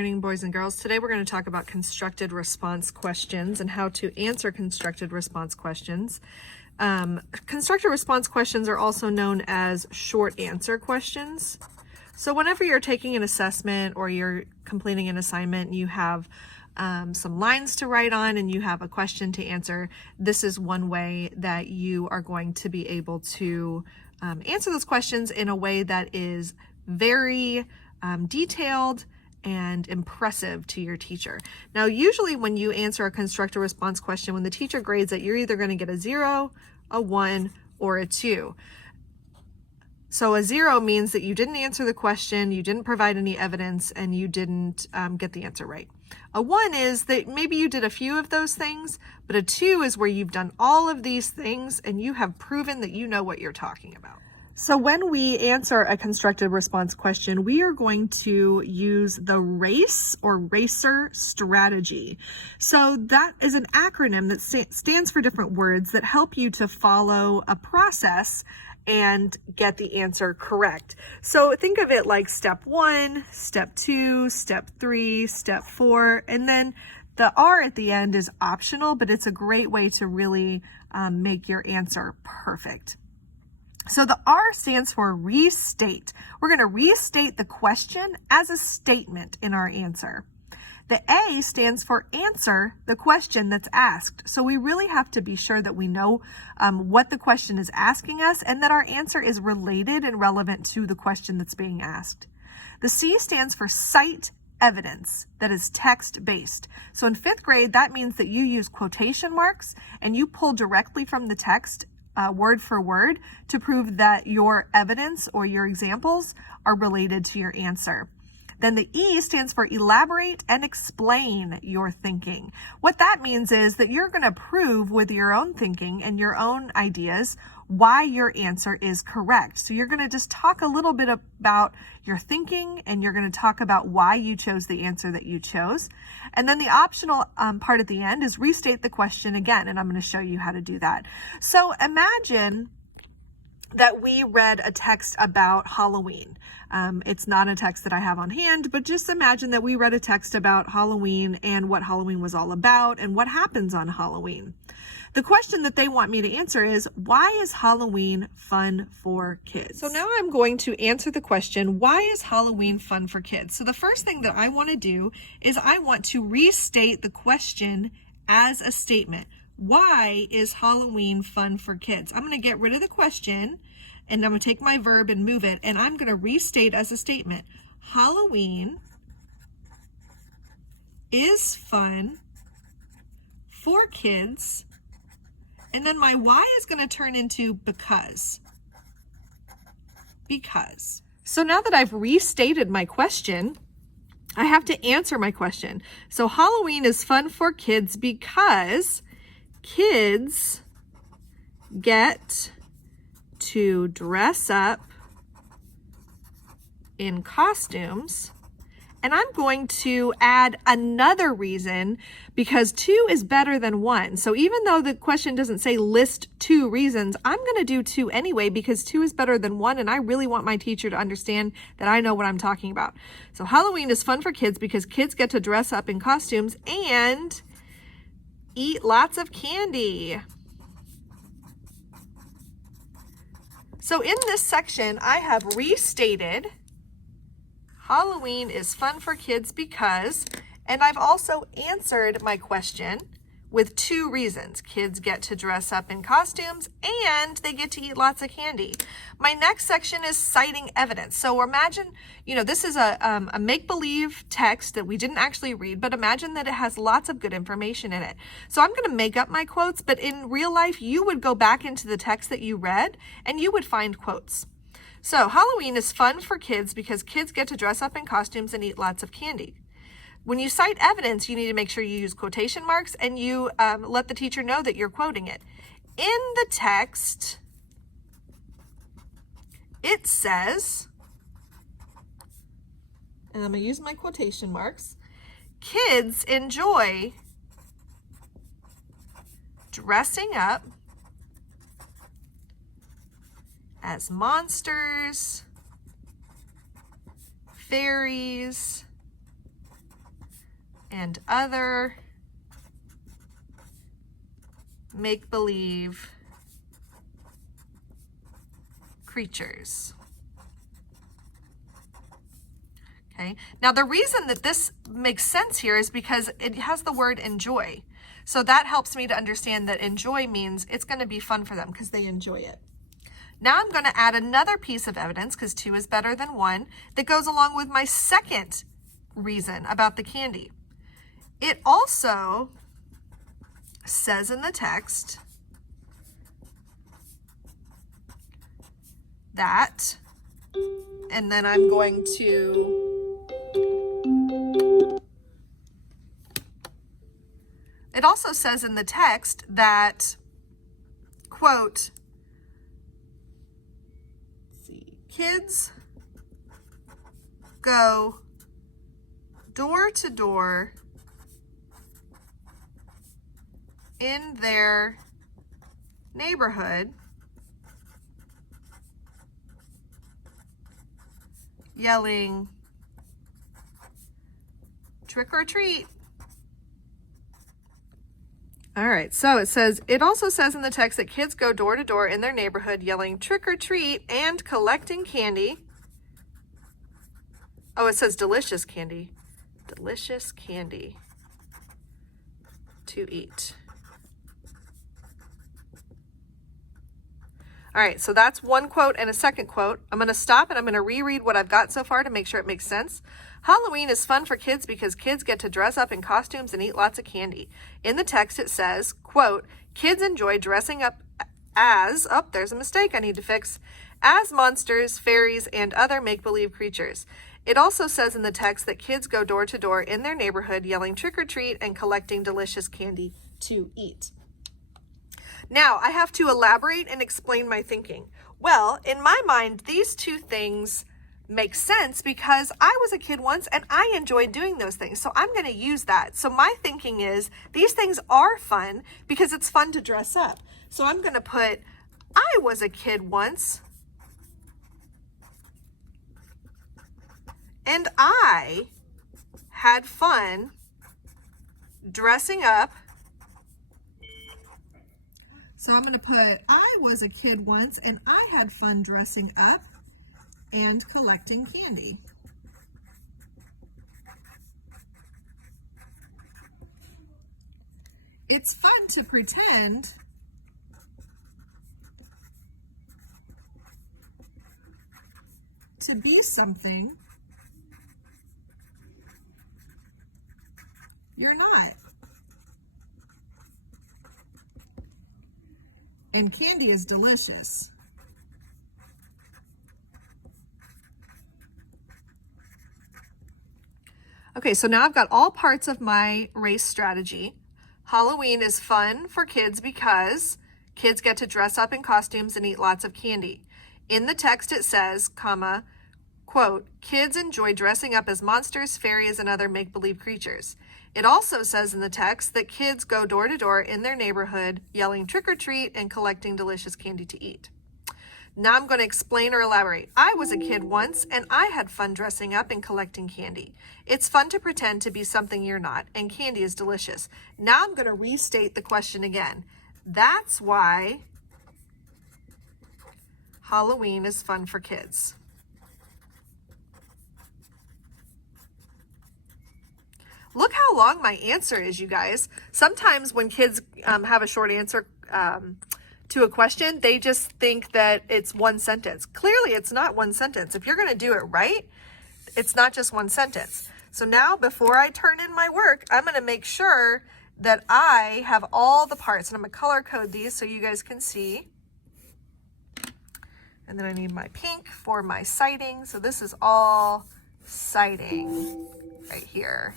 morning, boys and girls. Today we're going to talk about constructed response questions and how to answer constructed response questions. Constructed response questions are also known as short answer questions. So whenever you're taking an assessment or you're completing an assignment, you have some lines to write on and you have a question to answer. This is one way that you are going to be able to answer those questions in a way that is very detailed and impressive to your teacher. Now, usually when you answer a constructed response question, when the teacher grades it, you're either going to get a 0, a 1, or a 2. So a 0 means that you didn't answer the question, you didn't provide any evidence, and you didn't get the answer right. A 1 is that maybe you did a few of those things, but a 2 is where you've done all of these things and you have proven that you know what you're talking about. So when we answer a constructed response question, we are going to use the RACE or RACER strategy. So that is an acronym that stands for different words that help you to follow a process and get the answer correct. So think of it like step 1, step 2, step 3, step 4, and then the R at the end is optional, but it's a great way to really make your answer perfect. So the R stands for restate. We're going to restate the question as a statement in our answer. The A stands for answer the question that's asked. So we really have to be sure that we know what the question is asking us and that our answer is related and relevant to the question that's being asked. The C stands for cite evidence that is text-based. So in 5th grade, that means that you use quotation marks and you pull directly from the text word for word to prove that your evidence or your examples are related to your answer. Then the E stands for elaborate and explain your thinking. What that means is that you're going to prove with your own thinking and your own ideas why your answer is correct. So you're going to just talk a little bit about your thinking and you're going to talk about why you chose the answer that you chose. And then the optional part at the end is restate the question again, and I'm going to show you how to do that. So imagine that we read a text about Halloween. It's not a text that I have on hand, but just imagine that we read a text about Halloween and what Halloween was all about and what happens on Halloween. The question that they want me to answer is, why is Halloween fun for kids? So now I'm going to answer the question, why is Halloween fun for kids? So the first thing that I want to do is I want to restate the question as a statement. Why is Halloween fun for kids? I'm going to get rid of the question and I'm going to take my verb and move it, and I'm going to restate as a statement. Halloween is fun for kids, and then my why is going to turn into because. Because. So now that I've restated my question, I have to answer my question. So Halloween is fun for kids because kids get to dress up in costumes, and I'm going to add another reason because 2 is better than 1. So even though the question doesn't say list 2 reasons, I'm going to do 2 anyway because 2 is better than 1, and I really want my teacher to understand that I know what I'm talking about. So Halloween is fun for kids because kids get to dress up in costumes and eat lots of candy. So in this section, I have restated Halloween is fun for kids because, and I've also answered my question with 2 reasons. Kids get to dress up in costumes and they get to eat lots of candy. My next section is citing evidence. So imagine, this is a make-believe text that we didn't actually read, but imagine that it has lots of good information in it. So I'm going to make up my quotes, but in real life, you would go back into the text that you read and you would find quotes. So Halloween is fun for kids because kids get to dress up in costumes and eat lots of candy. When you cite evidence, you need to make sure you use quotation marks and you let the teacher know that you're quoting it. In the text, it says, and I'm going to use my quotation marks, kids enjoy dressing up as monsters, fairies, and other make-believe creatures. Okay, now the reason that this makes sense here is because it has the word enjoy. So that helps me to understand that enjoy means it's going to be fun for them because they enjoy it. Now I'm going to add another piece of evidence, because 2 is better than 1, that goes along with my second reason about the candy. It also says in the text that, and then I'm going to it also says in the text that, quote, kids go door to door in their neighborhood yelling, trick or treat. All right, so it also says in the text that kids go door to door in their neighborhood yelling trick or treat and collecting candy. Oh, it says delicious candy. Delicious candy to eat. All right, so that's one quote and a second quote. I'm going to stop and I'm going to reread what I've got so far to make sure it makes sense. Halloween is fun for kids because kids get to dress up in costumes and eat lots of candy. In the text it says, quote, kids enjoy dressing up as, oh, there's a mistake I need to fix, as monsters, fairies, and other make-believe creatures. It also says in the text that kids go door to door in their neighborhood yelling trick or treat and collecting delicious candy to eat. Now, I have to elaborate and explain my thinking. Well, in my mind, these two things make sense because I was a kid once and I enjoyed doing those things. So I'm going to use that. So my thinking is these things are fun because it's fun to dress up. So I'm going to put, I was a kid once and I had fun dressing up. So I'm going to put, I was a kid once and I had fun dressing up and collecting candy. It's fun to pretend to be something you're not. And candy is delicious. Okay, so now I've got all parts of my race strategy. Halloween is fun for kids because kids get to dress up in costumes and eat lots of candy. In the text it says, comma, quote, kids enjoy dressing up as monsters, fairies, and other make-believe creatures. It also says in the text that kids go door to door in their neighborhood yelling trick or treat and collecting delicious candy to eat. Now I'm going to explain or elaborate. I was a kid once and I had fun dressing up and collecting candy. It's fun to pretend to be something you're not, and candy is delicious. Now I'm going to restate the question again. That's why Halloween is fun for kids. Look how long my answer is, you guys. Sometimes when kids have a short answer to a question, they just think that it's one sentence. Clearly, it's not one sentence. If you're going to do it right, it's not just one sentence. So now, before I turn in my work, I'm going to make sure that I have all the parts. And I'm going to color code these so you guys can see. And then I need my pink for my citing. So this is all citing right here.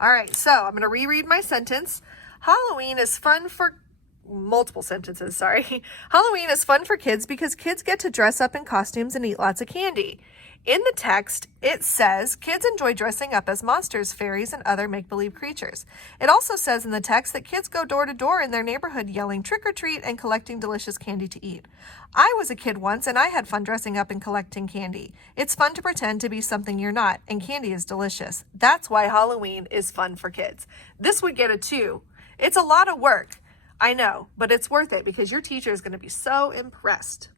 All right, so I'm going to reread my sentence. Halloween is fun for multiple sentences, sorry. Halloween is fun for kids because kids get to dress up in costumes and eat lots of candy. In the text, it says kids enjoy dressing up as monsters, fairies, and other make-believe creatures. It also says in the text that kids go door to door in their neighborhood yelling trick or treat and collecting delicious candy to eat. I was a kid once and I had fun dressing up and collecting candy. It's fun to pretend to be something you're not, and candy is delicious. That's why Halloween is fun for kids. This would get a 2. It's a lot of work, I know, but it's worth it because your teacher is going to be so impressed.